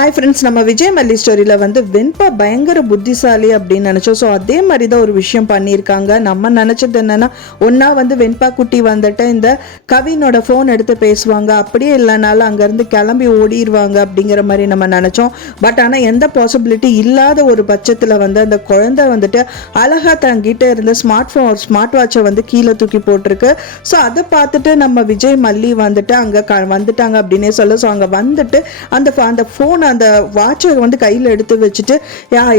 Hi friends, நம்ம விஜய் மல்லி ஸ்டோரியில் வந்து வெண்பா பயங்கர புத்திசாலி அப்படின்னு நினச்சோம். ஸோ அதே மாதிரி தான் ஒரு விஷயம் பண்ணியிருக்காங்க. நம்ம நினச்சது என்னென்னா, ஒன்றா வந்து வெண்பா குட்டி வந்துட்டு இந்த கவினோட ஃபோன் எடுத்து பேசுவாங்க, அப்படியே இல்லைனாலும் அங்கேருந்து கிளம்பி ஓடிடுவாங்க அப்படிங்கிற மாதிரி நம்ம நினச்சோம். பட் ஆனால் எந்த பாசிபிலிட்டி இல்லாத ஒரு பட்சத்தில் வந்து அந்த குழந்தை வந்துட்டு அழகாக தங்கிட்ட இருந்த ஸ்மார்ட் வாட்சை வந்து கீழே தூக்கி போட்டிருக்கு. ஸோ அதை பார்த்துட்டு நம்ம விஜய் மல்லி வந்துட்டு அங்கே வந்துட்டாங்க அப்படின்னே சொல்ல. ஸோ அங்கே வந்துட்டு அந்த ஃபோன் அந்த வாட்சை வந்து கையில் எடுத்து வச்சுட்டு,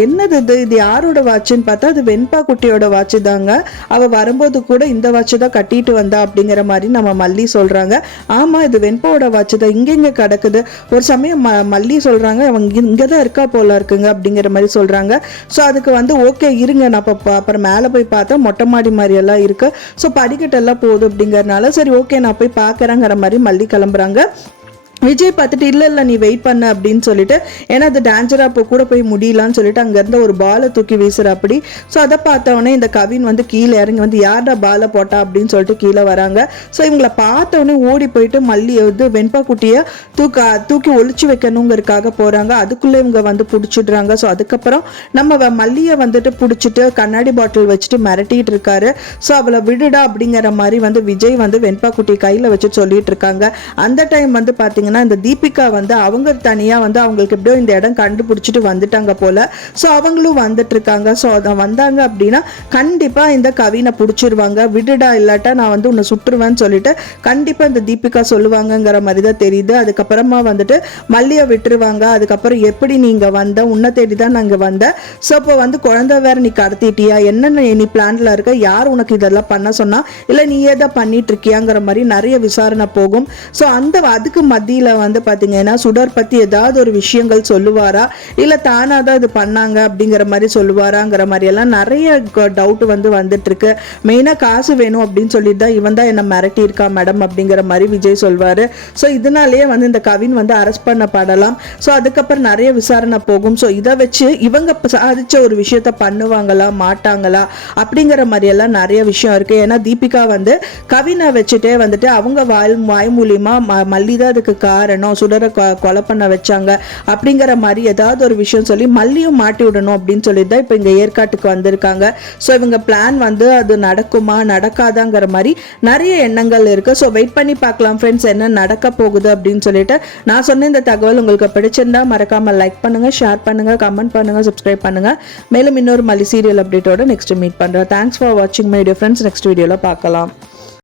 என்னது இது யாரோட வாட்சுன்னு பார்த்தா அது வெண்பா குட்டியோட வாட்சு தாங்க. அவள் வரும்போது கூட இந்த வாட்சு தான் கட்டிட்டு வந்தா அப்படிங்கிற மாதிரி நம்ம மல்லி சொல்றாங்க. ஆமா, இது வெண்பாவோட வாட்சு தான், இங்க கிடக்குது. ஒரு சமயம் மல்லி சொல்றாங்க, அவங்க இங்கதான் இருக்கா போல இருக்குங்க அப்படிங்கிற மாதிரி சொல்றாங்க. ஸோ அதுக்கு வந்து ஓகே இருங்க, நான் அப்புறம் மேலே போய் பார்த்தா மொட்டை மாடி மாதிரி எல்லாம் இருக்கு. ஸோ படிக்கட்டெல்லாம் போகுது அப்படிங்கறதுனால சரி ஓகே நான் போய் பார்க்கறேங்கிற மாதிரி மல்லி கிளம்புறாங்க. விஜய் பார்த்துட்டு இல்லை நீ வெயிட் பண்ண அப்படின்னு சொல்லிட்டு, ஏன்னா அது டேஞ்சரா இப்போ கூட போய் முடியலான்னு சொல்லிட்டு அங்கேருந்து ஒரு பாலை தூக்கி வீசுற அப்படி. ஸோ அதை பார்த்தவொடனே இந்த கவின் வந்து கீழே இறங்கி வந்து யார்டா பாலை போட்டா அப்படின்னு சொல்லிட்டு கீழே வராங்க. ஸோ இவங்களை பார்த்தவொடனே ஓடி போயிட்டு மல்லி வந்து வெண்பா குட்டியை தூக்கி ஒழிச்சு வைக்கணுங்கிறதுக்காக போறாங்க. அதுக்குள்ளே இவங்க வந்து பிடிச்சிடுறாங்க. ஸோ அதுக்கப்புறம் நம்ம மல்லியை வந்துட்டு பிடிச்சிட்டு கண்ணாடி பாட்டில் வச்சுட்டு மிரட்டிட்டு இருக்காரு. ஸோ அவளை விடுடா அப்படிங்கிற மாதிரி வந்து விஜய் வந்து வெண்பா குட்டி கையில் வச்சு சொல்லிட்டு இருக்காங்க. அந்த டைம் வந்து பார்த்தீங்கன்னா இந்த தீபிகா வந்து அவங்க தனியா வந்து அவங்களுக்கு எப்படியோ இந்த இடம் கண்டுபிடிச்சிட்டு வந்துட்டாங்க போல. ஸோ அவங்களும் வந்துட்டு இருக்காங்க. ஸோ அதை வந்தாங்க அப்படின்னா கண்டிப்பா இந்த கவினை பிடிச்சிருவாங்க. விடுடா இல்லாட்டா நான் வந்து உன்னை சுட்டுருவேன்னு சொல்லிட்டு கண்டிப்பா இந்த தீபிகா சொல்லுவாங்கங்கிற மாதிரி தான் தெரியுது. அதுக்கப்புறமா வந்துட்டு மல்லியை விட்டுருவாங்க. அதுக்கப்புறம் எப்படி நீங்க வந்த, உன்னை தேடி தான் நாங்க வந்தேன். ஸோ இப்போ வந்து குழந்தை வேற நீ கடத்திட்டியா, என்னென்ன நீ பிளான்ல இருக்க, யார் உனக்கு இதெல்லாம் பண்ண சொன்னா, இல்லை நீ ஏதா பண்ணிட்டு இருக்கியாங்கிற மாதிரி நிறைய விசாரணை போகும். ஸோ அதுக்கு மத்தியில் வந்து பாத்தீங்கன்னா சுடர் பத்தி ஏதாவது ஒரு விஷயங்கள் சொல்லுவாரா, இல்ல தானாதான் இது பண்ணாங்க அப்படிங்கிற மாதிரி சொல்லுவாராங்கிற மாதிரி எல்லாம் நிறைய டவுட் வந்து வந்துட்டு இருக்கு. மெயினா காசு வேணும் அப்படின்னு சொல்லிட்டு தான் இவன் தான் என்ன மிரட்டி இருக்கா மேடம் அப்படிங்கிற மாதிரி விஜய் சொல்வாரு. ஸோ இதனாலேயே வந்து இந்த கவின் வந்து அரெஸ்ட் பண்ணப்படலாம். ஸோ அதுக்கப்புறம் நிறைய விசாரணை போகும். ஸோ இதை வச்சு இவங்க சாதிச்ச ஒரு விஷயத்த பண்ணுவாங்களா மாட்டாங்களா அப்படிங்கிற மாதிரி எல்லாம் நிறைய விஷயம் இருக்கு. ஏன்னா தீபிகா வந்து கவினை வச்சுட்டே வந்துட்டு அவங்க வாய் மூலியமா மல்லி தான் அதுக்கு காரணம், சுடரை கொலை பண்ண வச்சாங்க அப்படிங்கிற மாதிரி ஏதாவது ஒரு விஷயம் சொல்லி மல்லியும் மாட்டி விடணும் அப்படின்னு சொல்லி தான் இப்போ இங்கே ஏற்காட்டுக்கு வந்திருக்காங்க. ஸோ இவங்க பிளான் வந்து அது நடக்குமா நடக்காதாங்கிற மாதிரி நிறைய எண்ணங்கள் இருக்கு. ஸோ வெயிட் பண்ணி பார்க்கலாம் ஃப்ரெண்ட்ஸ், என்ன நடக்க போகுது அப்படின்னு சொல்லிட்டு. நான் சொன்ன இந்த தகவல் உங்களுக்கு பிடிச்சிருந்தா மறக்காம லைக் பண்ணுங்க, ஷேர் பண்ணுங்க, கமெண்ட் பண்ணுங்க, சப்ஸ்கிரைப் பண்ணுங்க. மேலும் இன்னொரு மல்லி சீரியல் அப்டேட்டோட நெக்ஸ்ட் மீட் பண்றேன். தேங்க்ஸ் ஃபார் வாட்சிங் மை டியர் ஃப்ரெண்ட்ஸ். நெக்ஸ்ட் வீடியோல பார்க்கலாம்.